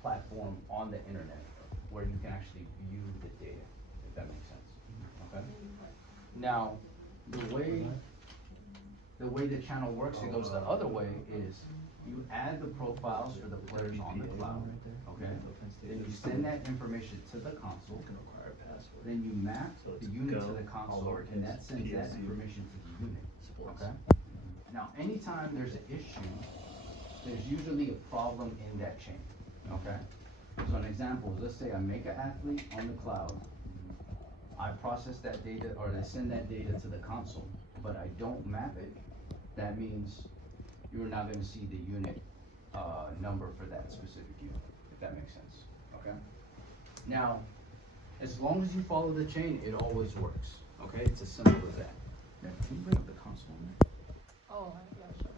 platform on the internet where you can actually view the data, if that makes sense, okay? Now, the way the channel works, it goes the other way, is you add the profiles for the players on the cloud, okay? Then you send that information to the console, then you map the unit to the console, and that sends that information to the unit, okay? Now, anytime there's an issue, there's usually a problem in that chain, okay? So an example is, let's say I make an athlete on the cloud, I process that data, or I send that data to the console, but I don't map it, that means you're not gonna see the unit, number for that specific unit, if that makes sense, okay? Now, as long as you follow the chain, it always works, okay? It's as simple as that. Yeah, can you bring up the console in there? Oh, yeah, sure.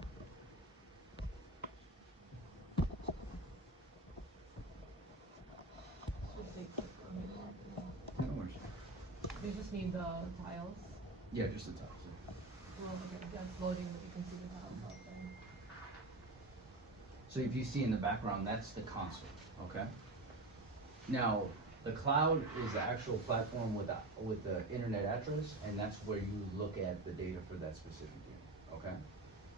Should take quick for me. No worries. You just need the tiles. Yeah, just the tiles. Well, okay, yeah, it's loading, but you can see the tiles out there. So if you see in the background, that's the console, okay? Now, the cloud is the actual platform with the internet address, and that's where you look at the data for that specific unit, okay?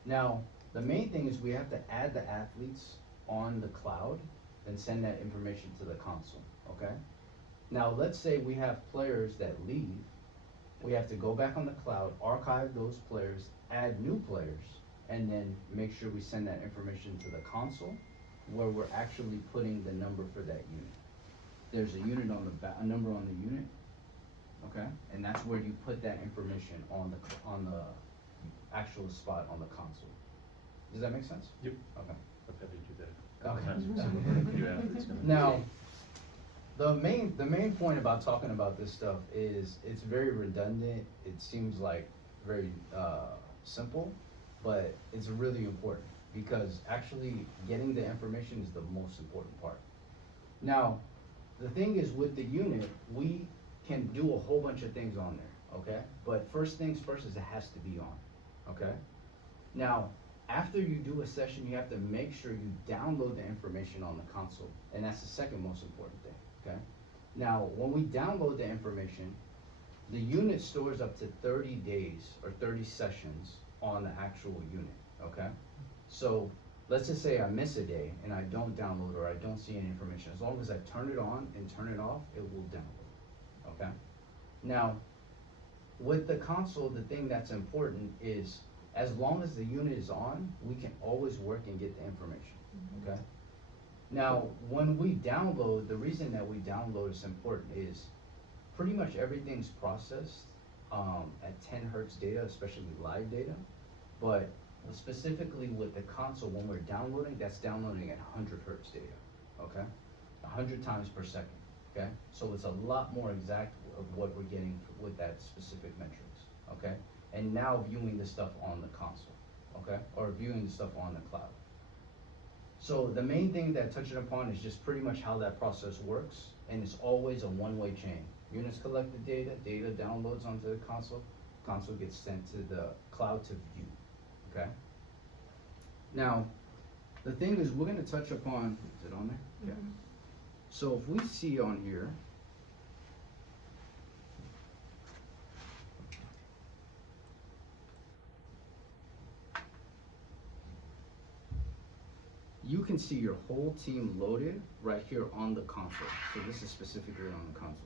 Now, the main thing is we have to add the athletes on the cloud and send that information to the console, okay? Now, let's say we have players that leave, we have to go back on the cloud, archive those players, add new players, and then make sure we send that information to the console where we're actually putting the number for that unit. There's a unit on the a number on the unit, okay? And that's where you put that information on the actual spot on the console. Does that make sense? Yep. Okay. I've had to do that a Okay. couple times before. Yeah, it's gonna be- Now, the main point about talking about this stuff is it's very redundant. It seems like very simple, but it's really important because actually getting the information is the most important part. Now, the thing is with the unit, we can do a whole bunch of things on there, okay? But first things first is it has to be on, okay? Now, after you do a session, you have to make sure you download the information on the console, and that's the second most important thing, okay? Now, when we download the information, the unit stores up to 30 days or 30 sessions on the actual unit, okay? So, let's just say I miss a day and I don't download or I don't see any information. As long as I turn it on and turn it off, it will download, okay? Now, with the console, the thing that's important is as long as the unit is on, we can always work and get the information, okay? Now, when we download, the reason that we download is important is pretty much everything's processed at 10 hertz data, especially live data, but specifically with the console, when we're downloading, that's downloading at 100 hertz data, okay? 100 times per second, okay? So it's a lot more exact of what we're getting with that specific metrics, okay? And now viewing the stuff on the console, okay? Or viewing the stuff on the cloud. So the main thing that touching upon is just pretty much how that process works, and it's always a one-way chain. Units collect the data, data downloads onto the console gets sent to the cloud to view, okay? Now, the thing is, we're gonna touch upon, is it on there? Yeah. So if we see on here, you can see your whole team loaded right here on the console. So this is specifically on the console.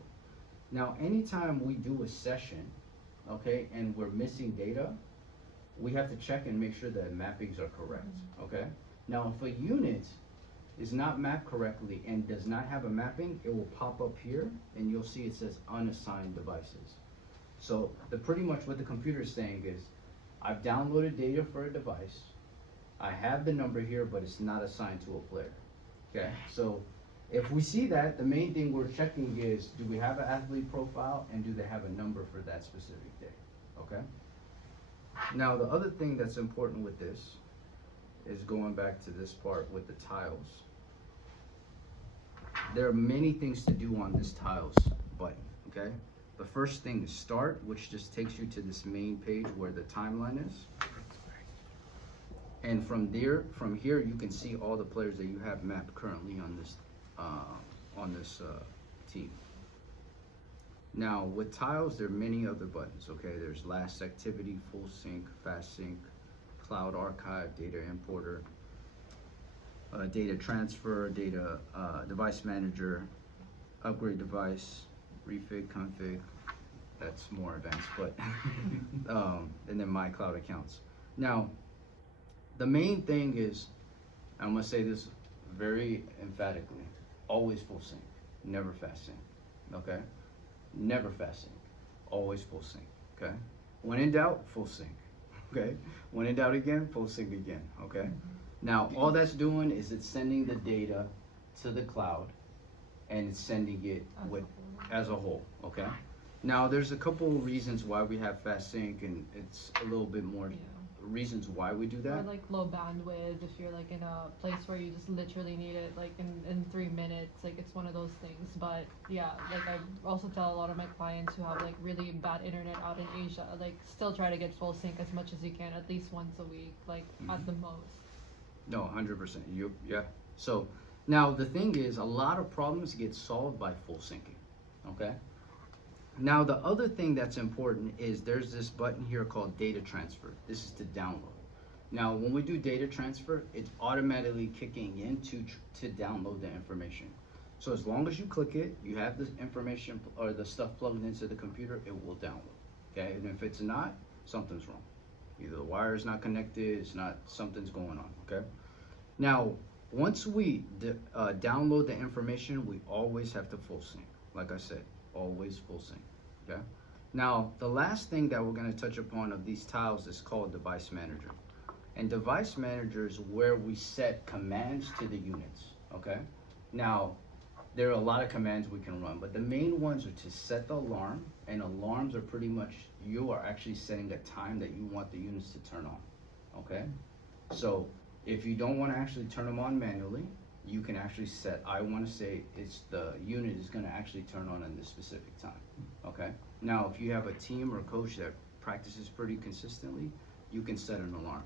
Now, anytime we do a session, okay, and we're missing data, we have to check and make sure that mappings are correct, okay? Now, if a unit is not mapped correctly and does not have a mapping, it will pop up here and you'll see it says unassigned devices. So pretty much what the computer is saying is, I've downloaded data for a device, I have the number here, but it's not assigned to a player, okay? So if we see that, the main thing we're checking is, do we have an athlete profile and do they have a number for that specific day, okay? Now, the other thing that's important with this is going back to this part with the tiles. There are many things to do on this tiles button, okay? The first thing is start, which just takes you to this main page where the timeline is. And from here, you can see all the players that you have mapped currently on on this team. Now with tiles, there are many other buttons, okay? There's last activity, full sync, fast sync, cloud archive, data importer, data transfer, data device manager, upgrade device, refig, config. That's more advanced, but and then my cloud accounts. Now, the main thing is, I'm gonna say this very emphatically, always full sync, never fast sync, okay? Never fast sync, always full sync, okay? When in doubt, full sync, okay? When in doubt again, full sync again, okay? Now, all that's doing is it's sending the data to the cloud and it's sending it with, as a whole, okay? Now, there's a couple reasons why we have fast sync, and it's a little bit more reasons why we do Or that. like low bandwidth, if you're like in a place where you just literally need it like in 3 minutes, like it's one of those things. But yeah, like I also tell a lot of my clients who have like really bad internet out in Asia, like still try to get full sync as much as you can, at least once a week, like at the most. No, 100%. Yeah. So now the thing is, a lot of problems get solved by full syncing. Okay. Now the other thing that's important is there's this button here called data transfer. This is to download. Now when we do data transfer, it's automatically kicking in to download the information. So as long as you click it, you have the information or the stuff plugged into the computer, it will download. Okay. And if it's not, something's wrong. Either the wire is not connected, it's not, something's going on, okay? Now, once we download the information, we always have to full sync. Like I said, always full sync, okay? Now, the last thing that we're gonna touch upon of these tiles is called Device Manager. And Device Manager is where we set commands to the units, okay? Now, there are a lot of commands we can run, but the main ones are to set the alarm, and alarms are pretty much, you are actually setting a time that you want the units to turn on, okay? So if you don't want to actually turn them on manually, you can actually set, I want to say it's the unit is going to actually turn on this specific time, okay? Now, if you have a team or a coach that practices pretty consistently, you can set an alarm.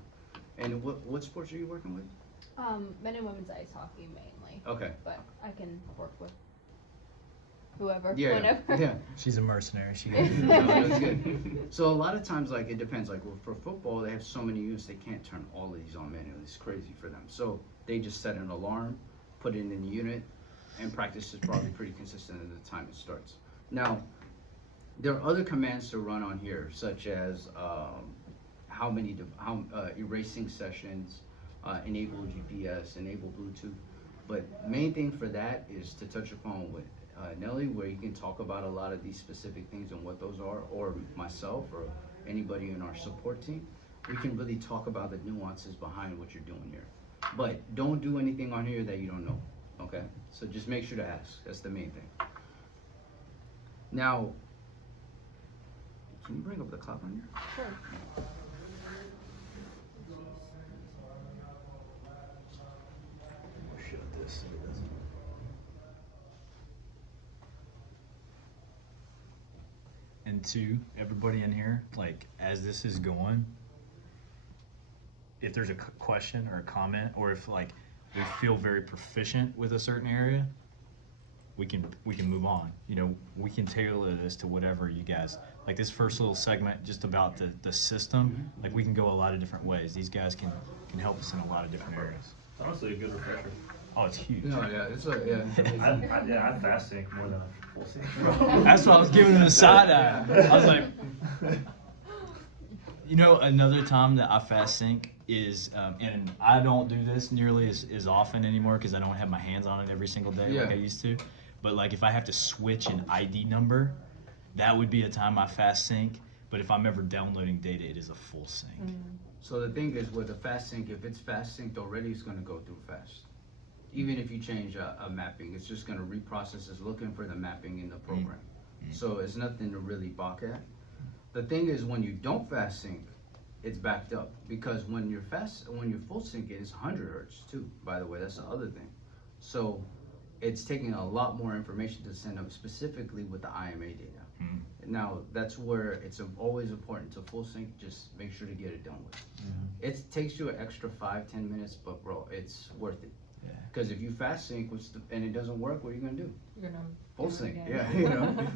And what sports are you working with? Men and women's ice hockey mainly. Okay. But I can work with whoever, Yeah, whenever. yeah. She's a mercenary. She No, that's good. So a lot of times, like, it depends. Like, well, for football, they have so many units, they can't turn all of these on manually. It's crazy for them. So they just set an alarm, put it in the unit, and practice is probably pretty consistent at the time it starts. Now, there are other commands to run on here, such as erasing sessions, enable GPS, enable Bluetooth. But main thing for that is to touch upon with Nelly, where you can talk about a lot of these specific things and what those are, or myself or anybody in our support team. We can really talk about the nuances behind what you're doing here. But don't do anything on here that you don't know, okay? So just make sure to ask. That's the main thing. Now, can you bring up the clock on here? Sure. shut this so it doesn't. And to everybody in here, like as this is going, if there's a question or a comment, or if like we feel very proficient with a certain area, we can move on. You know, we can tailor this to whatever you guys like. This first little segment just about the system, like we can go a lot of different ways. These guys can help us in a lot of different areas. Honestly, a good refresher. Oh, it's huge. No, yeah, it's a, yeah. I fast sync more than I full sync. That's why I was giving him a side eye. I was like, you know, another time that I fast sync is, and I don't do this nearly as often anymore because I don't have my hands on it every single day like I used to. But like if I have to switch an ID number, that would be a time I fast sync. But if I'm ever downloading data, it is a full sync. So the thing is with a fast sync, if it's fast synced already, it's gonna go through fast. Even if you change a mapping, it's just gonna reprocess, it's looking for the mapping in the program. So it's nothing to really balk at. The thing is when you don't fast sync, it's backed up because when you're full sync, it's 100 hertz too, by the way, that's the other thing. So it's taking a lot more information to send up specifically with the IMA data. Now, that's where it's always important to full sync, just make sure to get it done with. It takes you an extra 5-10 minutes, but bro, it's worth it. Yeah. Because if you fast sync and it doesn't work, what are you gonna do? You're gonna Full do it sync, again. yeah, you know.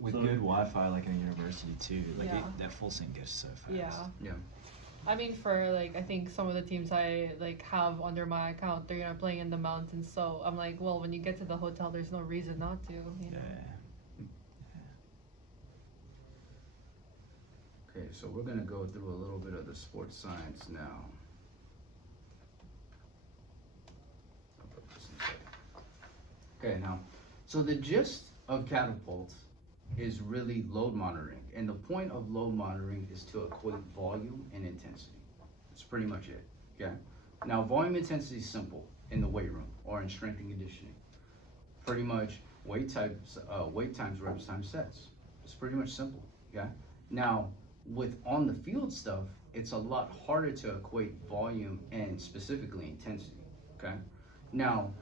With So- good Wi-Fi, like in a university too, like Yeah. that full sync goes so fast. Yeah. Yeah. I mean, for like, I think some of the teams I like have under my account, they're playing in the mountains. So I'm like, well, when you get to the hotel, there's no reason not to. You know. Yeah. Okay, so we're gonna go through a little bit of the sports science now. I'll put this in second. Okay, now, so the gist of Catapult is really load monitoring, and the point of load monitoring is to equate volume and intensity. That's pretty much it, okay? Now, volume intensity is simple in the weight room or in strength and conditioning. Pretty much weight times reps times sets. It's pretty much simple, okay? Now, with on the field stuff, it's a lot harder to equate volume and specifically intensity, okay? Now,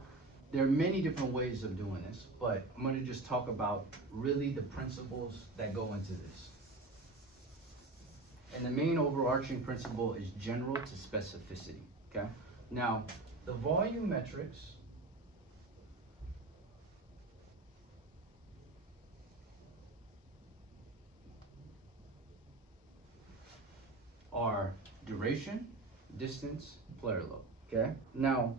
there are many different ways of doing this, but I'm gonna just talk about really the principles that go into this. And the main overarching principle is general to specificity, okay? Now, the volume metrics are duration, distance, player load, okay? Now,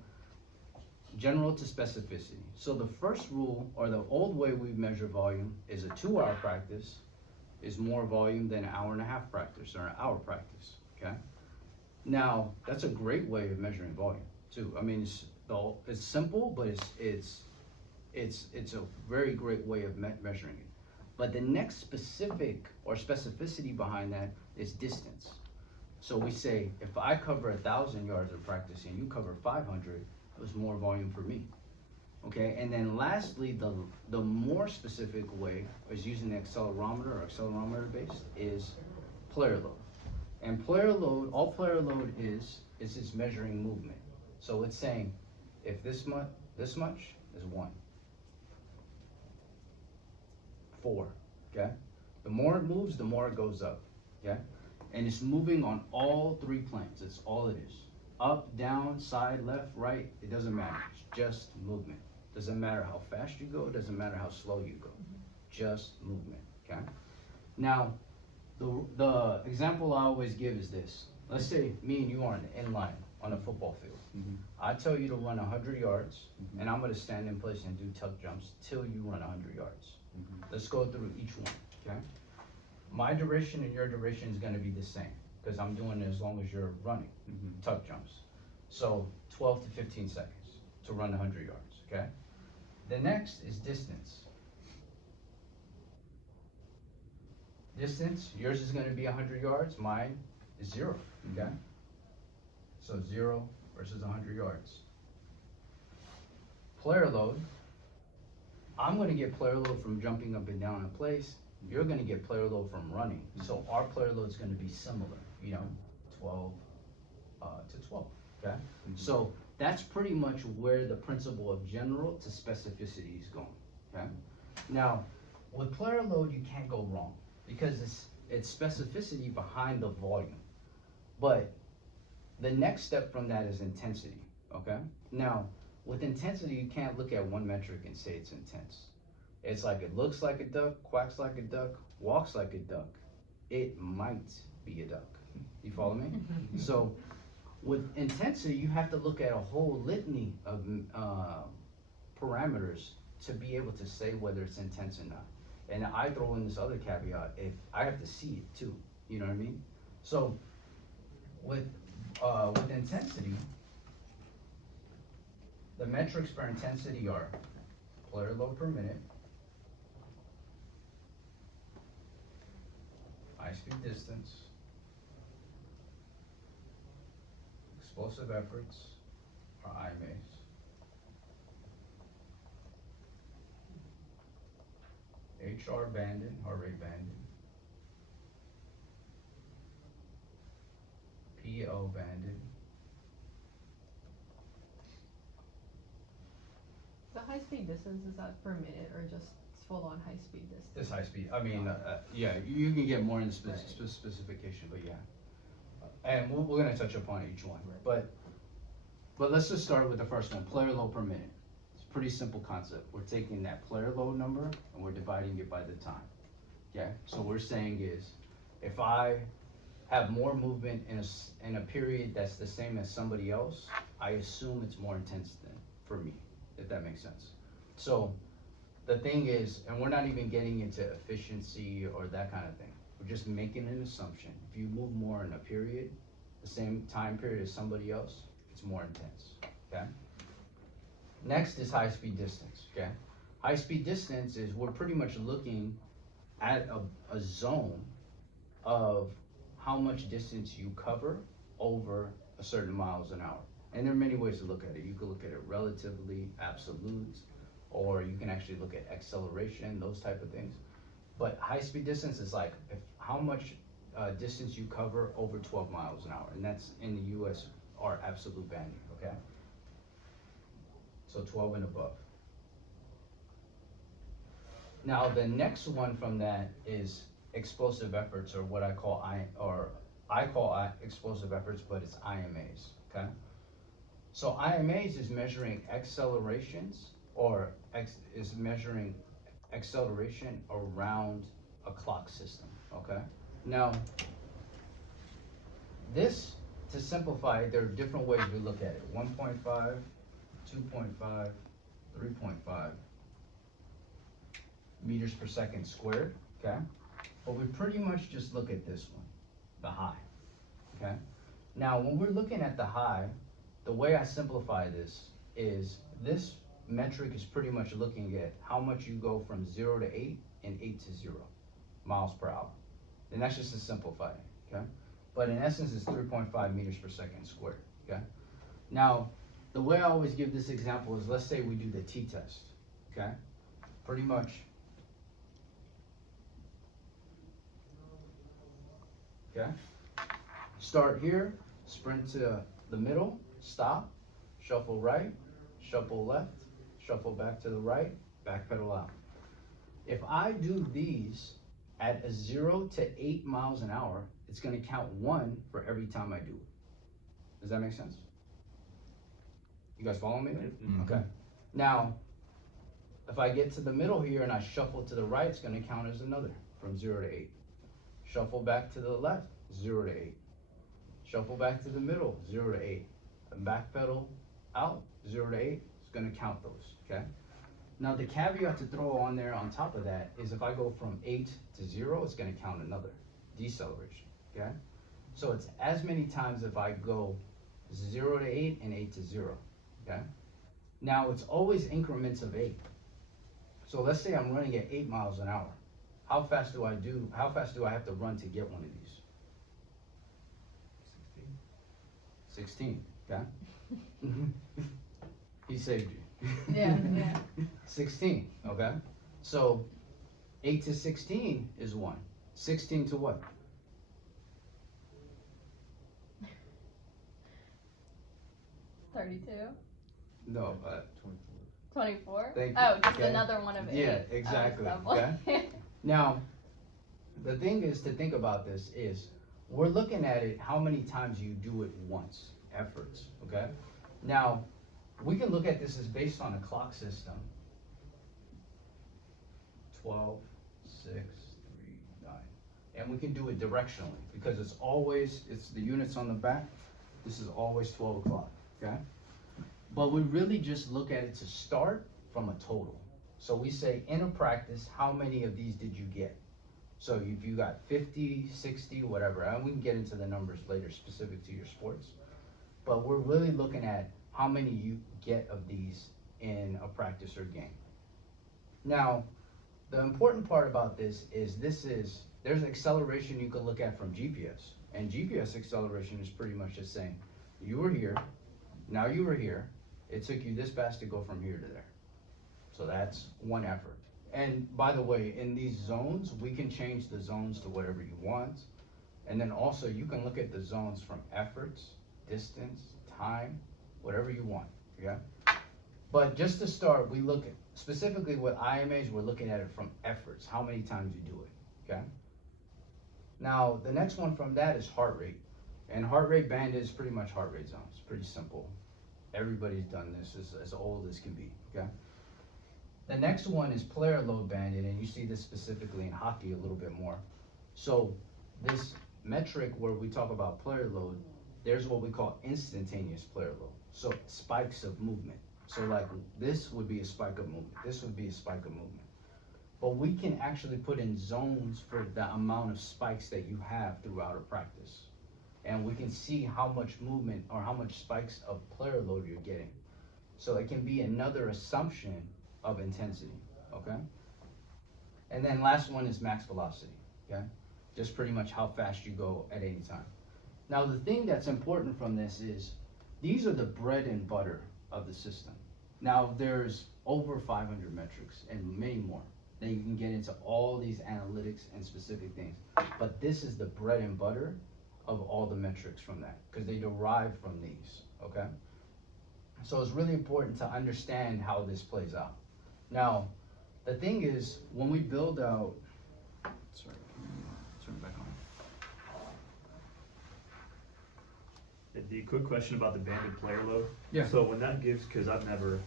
general to specificity. So the first rule, or the old way we measure volume, is a 2-hour practice is more volume than an hour and a half practice or an hour practice, okay? Now, that's a great way of measuring volume too. I mean, it's simple, but it's a very great way of measuring it. But the next specific or specificity behind that is distance. So we say, if I cover 1,000 yards of practice and you cover 500, it was more volume for me. Okay, and then lastly, the more specific way is using the accelerometer or accelerometer based is player load. And player load, all player load is it's measuring movement. So it's saying if this much is 1. 4, okay? The more it moves, the more it goes up, okay? And it's moving on all 3 planes. That's all it is. Up, down, side, left, right, it doesn't matter. It's just movement. Doesn't matter how fast you go, doesn't matter how slow you go. Just movement, okay? Now, the example I always give is this. Let's say me and you are in line on a football field. Mhm. I tell you to run 100 yards, Mhm. and I'm gonna stand in place and do tuck jumps till you run 100 yards. Mhm. Let's go through each one, okay? My duration and your duration is gonna be the same, because I'm doing it as long as you're running, Mhm. tuck jumps. So 12 to 15 seconds to run 100 yards, okay? The next is distance. Distance, yours is gonna be 100 yards, mine is 0, okay? So 0 versus 100 yards. Player load, I'm gonna get player load from jumping up and down in place. You're gonna get player load from running. So our player load is gonna be similar, 12 to 12, okay? Mhm. So that's pretty much where the principle of general to specificity is going, okay? Now, with player load, you can't go wrong because it's specificity behind the volume. But the next step from that is intensity, okay? Now, with intensity, you can't look at one metric and say it's intense. It's like it looks like a duck, quacks like a duck, walks like a duck. It might be a duck. You follow me? So with intensity, you have to look at a whole litany of parameters to be able to say whether it's intense or not. And I throw in this other caveat, if I have to see it too, you know what I mean? So with intensity, the metrics for intensity are player load per minute, high speed distance, explosive efforts, or IMAs. HR banded, heart rate banded. PO banded. The high speed distance, is that per minute or just full on high speed distance? This high speed, I mean, yeah, you can get more into specification, but yeah. And we're gonna touch upon each one, but But let's just start with the first one, player load per minute. It's a pretty simple concept. We're taking that player load number and we're dividing it by the time. Okay, so we're saying is, if I have more movement in a period that's the same as somebody else, I assume it's more intense than for me, if that makes sense. So the thing is, and we're not even getting into efficiency or that kind of thing. We're just making an assumption. If you move more in a period, the same time period as somebody else, it's more intense, okay? Next is high-speed distance, okay? High-speed distance is we're pretty much looking at a zone of how much distance you cover over a certain miles an hour. And there are many ways to look at it. You can look at it relatively, absolutes, or you can actually look at acceleration, those type of things. But high-speed distance is like how much distance you cover over 12 miles an hour, and that's in the US, our absolute value, okay? So 12 and above. Now the next one from that is explosive efforts, or what I call explosive efforts, but it's IMAs, okay? So IMAs is measuring accelerations, or is measuring acceleration around a clock system, okay? Now, this, to simplify, there are different ways we look at it. 1.5, 2.5, 3.5 meters per second squared, okay? But we pretty much just look at this one, the high, okay? Now, when we're looking at the high, the way I simplify this is this metric is pretty much looking at how much you go from 0 to 8 and 8 to 0 miles per hour. And that's just to simplify it, okay? But in essence, it's 3.5 meters per second squared, okay? Now, the way I always give this example is, let's say we do the t-test, okay? Pretty much, okay? Start here, sprint to the middle, stop, shuffle right, shuffle left, shuffle back to the right, back pedal out. If I do these at a 0 to 8 miles an hour, it's gonna count 1 for every time I do it. Does that make sense? You guys follow me? Mhm. Okay. Now, if I get to the middle here and I shuffle to the right, it's gonna count as another from 0 to 8. Shuffle back to the left, 0 to 8. Shuffle back to the middle, 0 to 8. And back pedal out, 0 to 8, it's gonna count those, okay? Now the caveat to throw on there on top of that is if I go from 8 to 0, it's gonna count another deceleration, okay? So it's as many times if I go 0 to 8 and 8 to 0, okay? Now it's always increments of 8. So let's say I'm running at 8 miles an hour. How fast do I have to run to get one of these? 16, okay? He saved you. Yeah, yeah. 16, okay? So 8 to 16 is 1. 16 to what? No, 24? Thank you. Oh, just Okay. another one of 8. Yeah, exactly, okay? Now, the thing is to think about this is, we're looking at it, how many times you do it once, efforts, okay? Now, we can look at this as based on a clock system. 12, 6, 3, 9. And we can do it directionally, because it's the units on the back, this is always 12 o'clock, okay? But we really just look at it to start from a total. So we say, in a practice, how many of these did you get? So if you got 50, 60, whatever, and we can get into the numbers later specific to your sports, but we're really looking at how many you get of these in a practice or game. Now, the important part about this is there's acceleration you can look at from GPS, and GPS acceleration is pretty much just saying, you were here, now you were here, it took you this fast to go from here to there. So that's one effort. And by the way, in these zones, we can change the zones to whatever you want. And then also you can look at the zones from efforts, distance, time, whatever you want, okay? But just to start, we look at, specifically with IMAs, we're looking at it from efforts, how many times you do it, okay? Now, the next one from that is heart rate. And heart rate band is pretty much heart rate zones, pretty simple. Everybody's done this, it's as old as can be, okay? The next one is player load banded, and you see this specifically in hockey a little bit more. So this metric where we talk about player load, there's what we call instantaneous player load. So spikes of movement. So like this would be a spike of movement, this would be a spike of movement. But we can actually put in zones for the amount of spikes that you have throughout a practice. And we can see how much movement or how much spikes of player load you're getting. So it can be another assumption of intensity, okay? And then last one is max velocity, okay? Just pretty much how fast you go at any time. Now the thing that's important from this is, these are the bread and butter of the system. Now there's over 500 metrics and many more. Then you can get into all these analytics and specific things. But this is the bread and butter of all the metrics from that, because they derive from these, okay? So it's really important to understand how this plays out. Now, the thing is, when we build out, sorry, turn it back on. The quick question about the banded player load. Yeah. So when that gives, cause I've never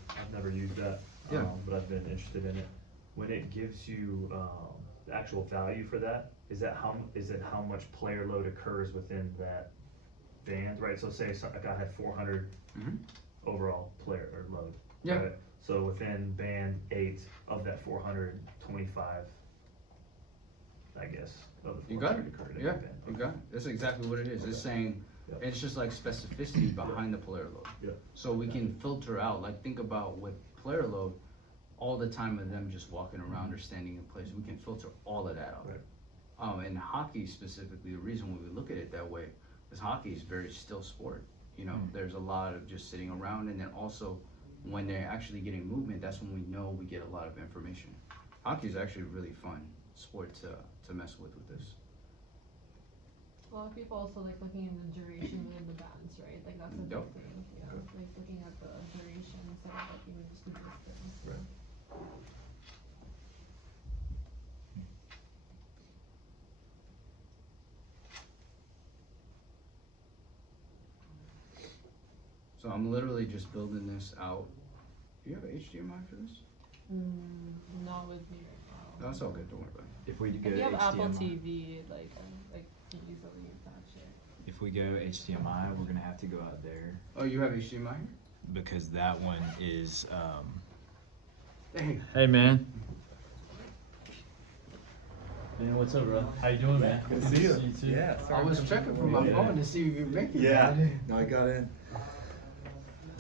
used that, Yeah. but I've been interested in it. When it gives you, the actual value for that, is it how much player load occurs within that band, right? So say a guy had 400 Mhm. overall player or load. Yeah. Right? So within band 8 of that 425, I guess, of the You got it, 400 occurred in yeah, that band. you got it. That's exactly what it is. It's saying, Yep. it's just like specificity behind the player load. Yep. So we can filter out, like think about with player load, all the time of them just walking around or standing in place, we can filter all of that out. Right. And hockey specifically, the reason why we look at it that way is hockey is very still sport. You know, there's a lot of just sitting around, and then also when they're actually getting movement, that's when we know we get a lot of information. Hockey is actually a really fun sport to mess with this. A lot of people also like looking at the duration within the bands, right? Like that's a big Yep. thing. Yeah, like looking at the duration instead of like even just the distance. Right. So I'm literally just building this out. Do you have HDMI for this? Not with me right No, now. that's all good, don't worry about it. If we go If you have Apple HDMI, TV, like you easily attach it. if we go HDMI, we're gonna have to go out there Oh, you have HDMI here? because that one is. Dang. Hey man. Man, what's up, bro? How you doing, man? Good to see you. too. Yeah. I was checking for my phone to see if you're making it. Yeah. No, I got in.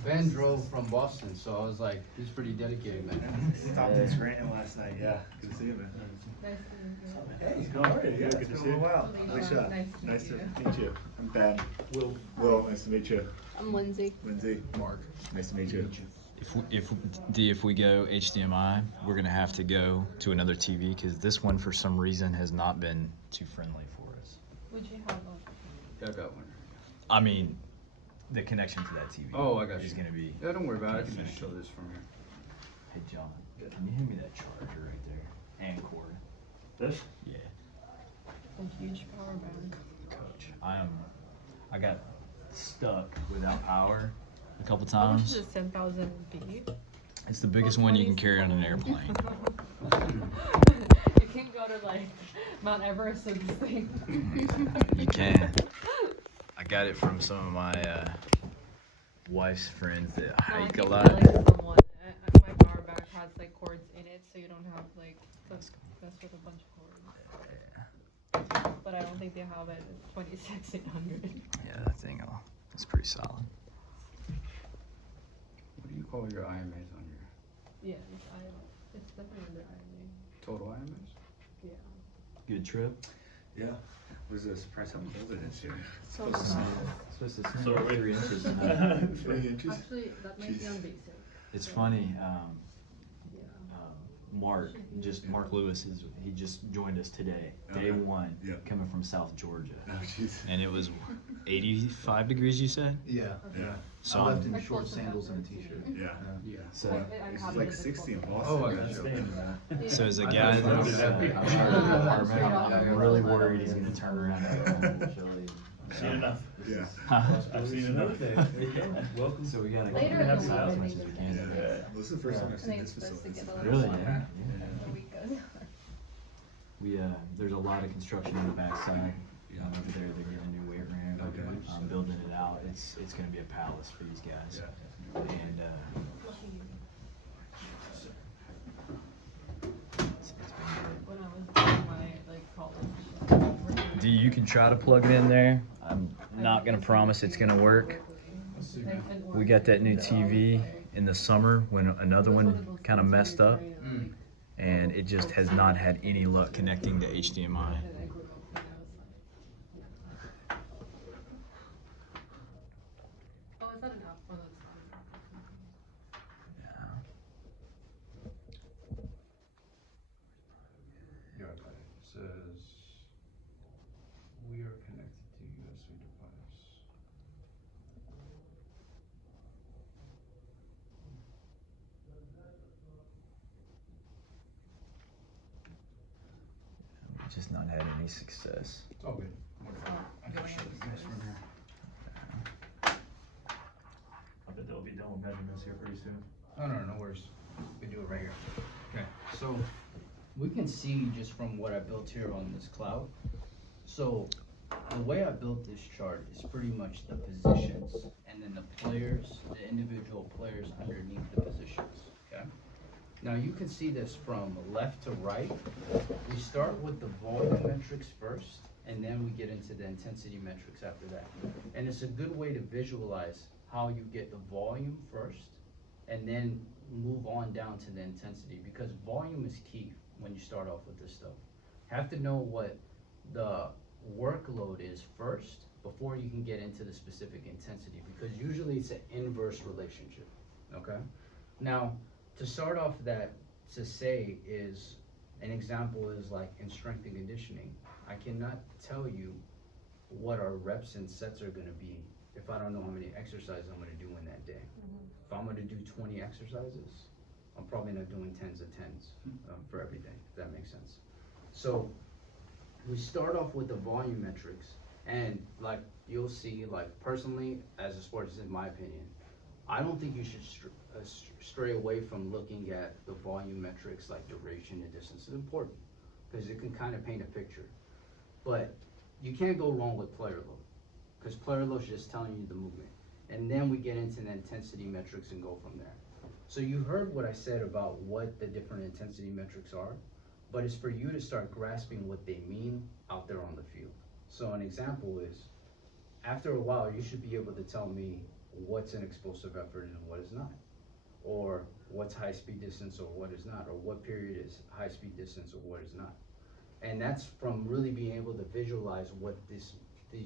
Ben drove from Boston, so I was like, he's pretty dedicated, man. Stopped in Scranton last night. Yeah. Good to see you, man. Nice to meet you. Hey, how are you? Yeah, Good it's to been a see you. little while. Alicia, Alicia. nice to meet Nice to meet you. I'm Ben. Will. Will, nice to meet you. I'm Lindsay. Lindsay. Mark. Nice to meet you. If we go HDMI, we're gonna have to go to another TV because this one for some reason has not been too friendly for us. Would you have Yeah, I got one. I mean, the connection to that TV. Oh, I got is you. gonna be. Yeah, don't worry about it. I can just show this from here. Hey John, can you hand me that charger right there and cord? This? Yeah, a huge power bank? coach. I got stuck without power a couple How much is times. this 10,000 feet? It's the biggest one you can carry on an airplane. You can go to like Mount Everest with this thing. You can. I got it from some of my wife's friends that No, I hike a think lot. like someone, my power bank has like cords in it, so you don't have like to mess with a bunch of cords. But I don't think they have it. It's 26,800. Yeah, that thing, it's pretty solid. What do you call your IMAs on here? Yeah, it's definitely under IMA. Total IMAs? Yeah. Good trip. Yeah. Was a surprise how much was it this year? So Supposed to So snow are we- 3 inches tonight. 3 inches? actually, that might be on basic. It's funny, Yeah. Mark Lewis he just joined us today, day Okay. one, Yeah. coming from South Georgia. Oh, jeez. And it was 85 degrees, you said? Yeah. Yeah. So I left I'm- in short sandals and a t-shirt. Yeah. Yeah. So, It's like 60 in Boston. Oh, I got you. so as a I guy thought that's it was I'm that big. I'm really worried he's gonna turn around and go, Seen enough. Yeah. I've seen enough. There you go. Welcome. So we gotta Later have in the as week, much I as we think can. it's Yeah. nice. Well, this is the first time I I've seen think this it's supposed to facility. get a so- little Really? warmer Yeah. as the week goes on. We there's a lot of construction on the backside. Over there, they're getting a new weight room. Okay. Building it out. It's gonna be a palace for these guys. Yeah. And it's been good. When I was doing my like college. D, you can try to plug it in there. I'm not gonna promise it's gonna work. We got that new TV in the summer when another one kind of messed up, and it just has not had any luck connecting to HDMI. Oh, is that an app for this? Yeah, okay. It says, we are connected to USB device. We've just not had any success. It's all good. I can show you guys from here. I bet they'll be done with measurements here pretty soon. No worries. We can do it right here. Okay, so we can see just from what I built here on this cloud. So the way I built this chart is pretty much the positions and then the players, the individual players underneath the positions, okay? Now you can see this from left to right. We start with the volume metrics first, and then we get into the intensity metrics after that. And it's a good way to visualize how you get the volume first, and then move on down to the intensity, because volume is key when you start off with this stuff. Have to know what the workload is first before you can get into the specific intensity, because usually it's an inverse relationship, okay? Now, to start off that, to say is, an example is like in strength and conditioning, I cannot tell you what our reps and sets are gonna be if I don't know how many exercises I'm gonna do in that day. If I'm gonna do 20 exercises, I'm probably not doing tens of tens for every day, if that makes sense. So we start off with the volume metrics, and like you'll see, like personally, as a sports, in my opinion, I don't think you should stray away from looking at the volume metrics like duration and distance. It's important because it can kind of paint a picture. But you can't go wrong with player load, because player load is just telling you the movement. And then we get into the intensity metrics and go from there. So you heard what I said about what the different intensity metrics are, but it's for you to start grasping what they mean out there on the field. So an example is, after a while, you should be able to tell me what's an explosive effort and what is not, or what's high speed distance or what is not, or what period is high speed distance or what is not. And that's from really being able to visualize what these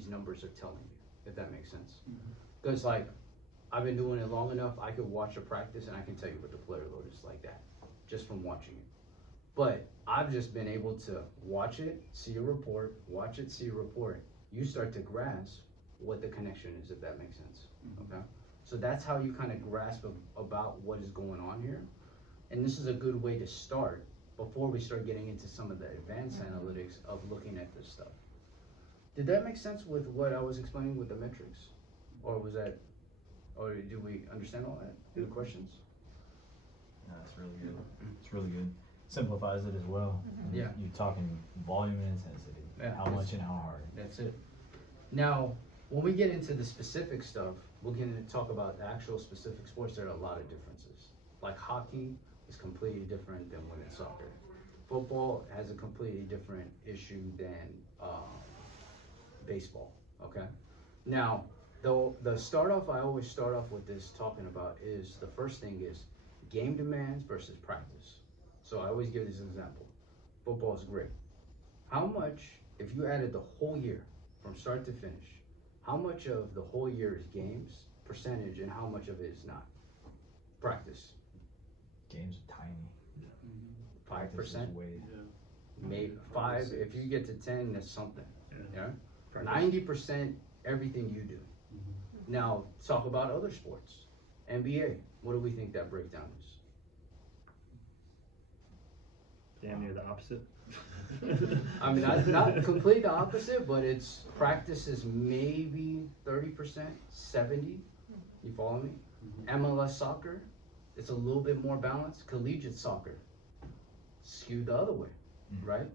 numbers are telling you, if that makes sense. Because like, I've been doing it long enough, I could watch a practice and I can tell you what the player load is like that, just from watching it. But I've just been able to watch it, see a report, watch it, see a report. You start to grasp what the connection is, if that makes sense, okay? So that's how you kind of grasp about what is going on here. And this is a good way to start before we start getting into some of the advanced analytics of looking at this stuff. Did that make sense with what I was explaining with the metrics? Or was that, or do we understand all that? Any questions? No, it's really good. It's really good. Simplifies it as well. Yeah. You're talking volume and intensity. Yeah, How much and how hard. That's it. Now, when we get into the specific stuff, we're gonna talk about the actual specific sports. There are a lot of differences. Like hockey is completely different than women's soccer. Football has a completely different issue than baseball, okay? Now, the start off, I always start off with this talking about is, the first thing is game demands versus practice. So I always give this example. Football is great. How much, if you added the whole year from start to finish, how much of the whole year is games, percentage, and how much of it is not? Practice. Games are tiny. 5%, Way. maybe 5. If you get to 10, that's something. Yeah. Yeah. 90% everything you do. Now talk about other sports. NBA. What do we think that breakdown is? Damn near the opposite. I mean, not complete the opposite, but it's practice is maybe 30%, 70. You follow me? MLS soccer, it's a little bit more balanced. Collegiate soccer, skewed the other way, right?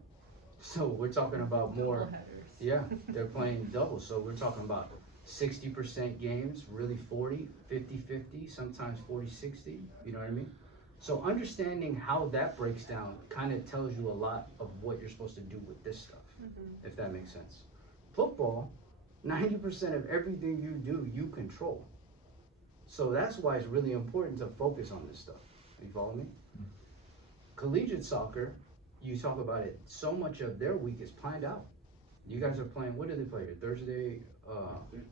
So we're talking about more. Doubleheaders. Yeah, they're playing double. So we're talking about 60% games, really 40, 50-50, sometimes 40-60. You know what I mean? So understanding how that breaks down kind of tells you a lot of what you're supposed to do with this stuff, if that makes sense. Football, 90% of everything you do, you control. So that's why it's really important to focus on this stuff. You follow me? Collegiate soccer, you talk about it, so much of their week is planned out. You guys are playing, what do they play? Thursday?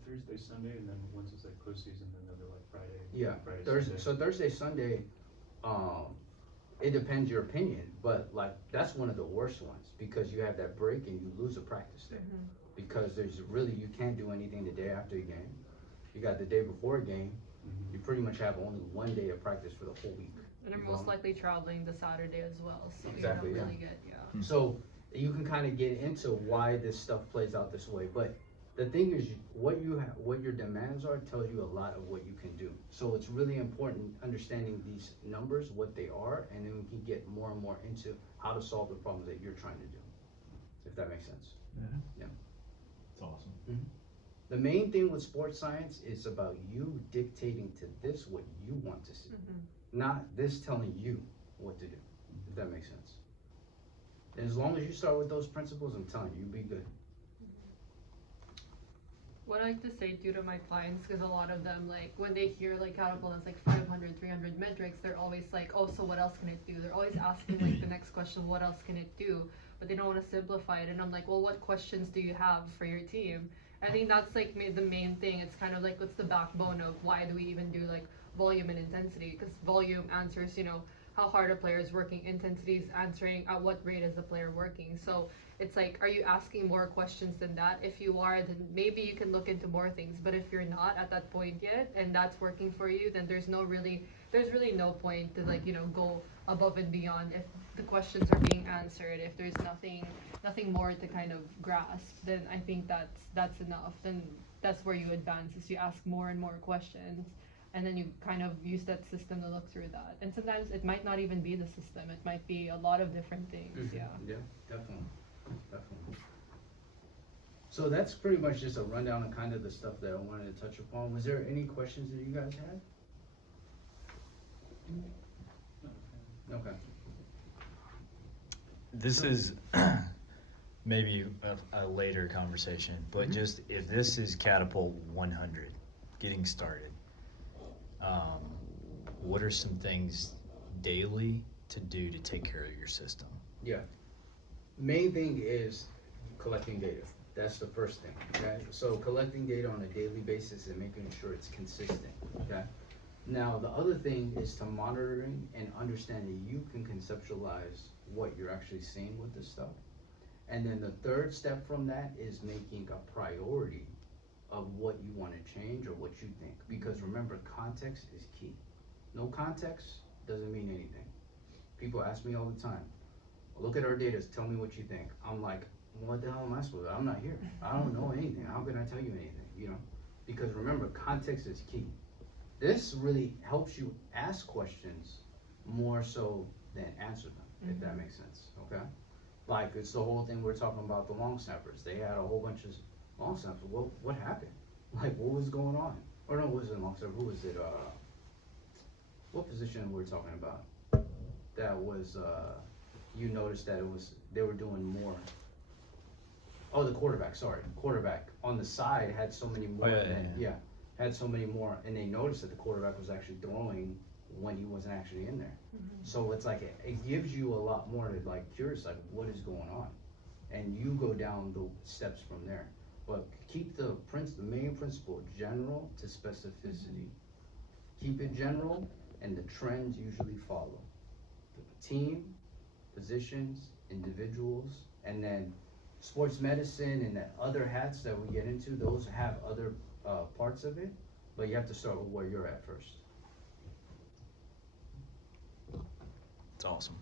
Thursday, Sunday, and then once it's like postseason, then they'll be like Friday. Yeah, Friday, Thursday. Sunday. So Thursday, Sunday, it depends your opinion, but like that's one of the worst ones because you have that break and you lose a practice day because there's really you can't do anything the day after a game. You got the day before a game. You pretty much have only one day of practice for the whole week. And they're most likely traveling the Saturday as well, so Exactly, you yeah. don't really get, So you can kind of get into why this stuff plays out this way, but the thing is, what your demands are tells you a lot of what you can do. So it's really important understanding these numbers, what they are, and then we can get more and more into how to solve the problems that you're trying to do. If that makes sense. Yeah. It's awesome. The main thing with sports science is about you dictating to this what you want to see, not this telling you what to do. If that makes sense. And as long as you start with those principles, I'm telling you, you'll be good. What I like to say too to my clients, because a lot of them, like, when they hear, like, Catapult has, like, 500, 300 metrics, they're always like, oh, so what else can it do? They're always asking, like, the next question, what else can it do? But they don't want to simplify it. And I'm like, well, what questions do you have for your team? I think that's, like, the main thing. It's kind of like, what's the backbone of why do we even do, like, volume and intensity? Because volume answers, you know, how hard a player is working. Intensity is answering at what rate is the player working. So it's like, are you asking more questions than that? If you are, then maybe you can look into more things. But if you're not at that point yet, and that's working for you, then there's really no point to, like, you know, go above and beyond if the questions are being answered. If there's nothing more to kind of grasp, then I think that's enough. Then that's where you advance, is you ask more and more questions. And then you kind of use that system to look through that. And sometimes it might not even be the system. It might be a lot of different things, yeah. Yeah, definitely. So that's pretty much just a rundown of kind of the stuff that I wanted to touch upon. Was there any questions that you guys had? Okay. This is maybe a later conversation, but just if this is Catapult 100, getting started, what are some things daily to do to take care of your system? Yeah. Main thing is collecting data. That's the first thing, okay? So collecting data on a daily basis and making sure it's consistent, okay? Now, the other thing is to monitoring and understanding you can conceptualize what you're actually seeing with this stuff. And then the third step from that is making a priority of what you want to change or what you think. Because remember, context is key. No context doesn't mean anything. People ask me all the time, look at our data, tell me what you think. I'm like, what the hell am I supposed to? I'm not here. I don't know anything. How can I tell you anything, you know? Because remember, context is key. This really helps you ask questions more so than answer them, if that makes sense, okay? Like, it's the whole thing we're talking about the long snappers. They had a whole bunch of long snappers. What happened? Like, what was going on? Or no, it wasn't long snapper. Who was it? What position were we talking about? That was, you noticed that they were doing more. Oh, the quarterback, sorry. Quarterback on the side had so many more. Had so many more, and they noticed that the quarterback was actually throwing when he wasn't actually in there. So it's like, it gives you a lot more to like curious, like what is going on? And you go down the steps from there. But keep the main principle general to specificity. Keep it general, and the trends usually follow. The team, positions, individuals, and then sports medicine and the other hats that we get into, those have other parts of it, but you have to start with where you're at first. It's awesome.